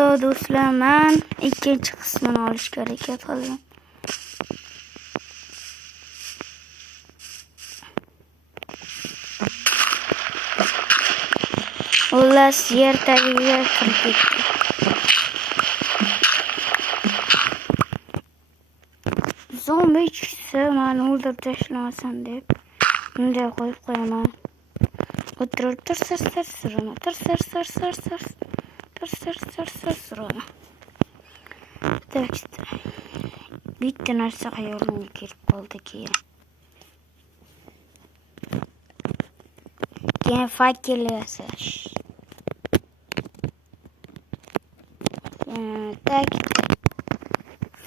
Halo do'stlar, men ikkinchi qismini olishga harakat qildim. Xullas, yer tagiga kirib ketdi. Zombi chiqsa, meni o'ldirib tashlamasin deb bunday qo'yib qo'yaman. O'tirib tirsirama. Tekst. Bitta narsa xayolimga kelib qoldi keyin. Keyin fakkel yasash.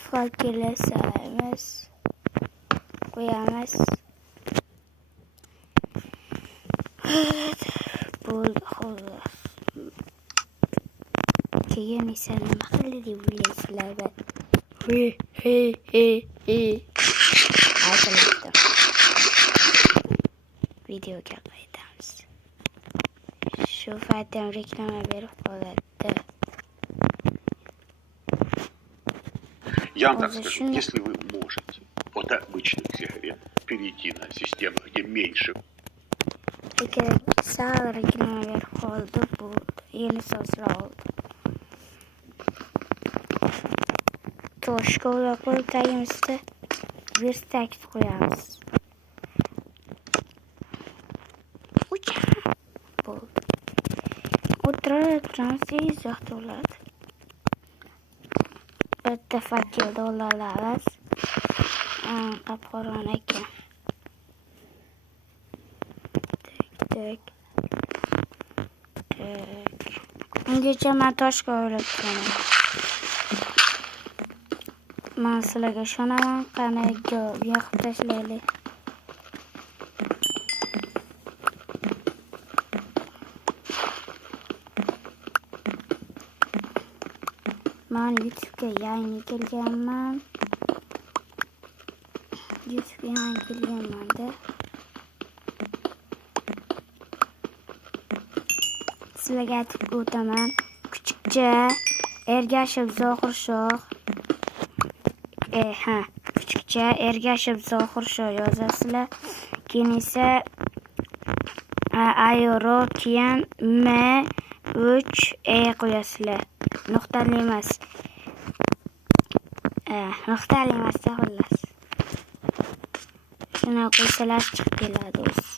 Fakkel yasaymiz. Qo'yamiz. Bo'ldi xolos. Keyin esa nima qildi deb o'ylaysizlar? Aytdim. Videoga qaytamiz. Shu paytda reklama berib qoladi. Я вам так скажу, если вы можете от обычных сигарет перейти на систему, где меньше. Reklama berib qoldi, bu yeni so'zlar oldi. Toshko'ga qo'yib tagimizda verstak qo'yamiz. Bo'ldi. O'tiramiz, izohda bo'ladi. Bitta fakkelda olamiz. Qapqo'ron ekan. Tek. Ungacha men toshga o'ylab turaman. Men sizlarga ishonaman. Qani yoqib tashlaylik. Men YouTube'ga yangi kelganman. Sizlarga aytib o'taman. Kuchukcha, ergashib Zohir Shoh. Kuchukcha, ergashib Zohir Shoh yozasizlar. Keyin esa ayro, keyin M3E qo'yasizlar. Nuqtali emas. Nuqtali emas, xullas. Shuna qo'ysalar chiqib keladi o'zi.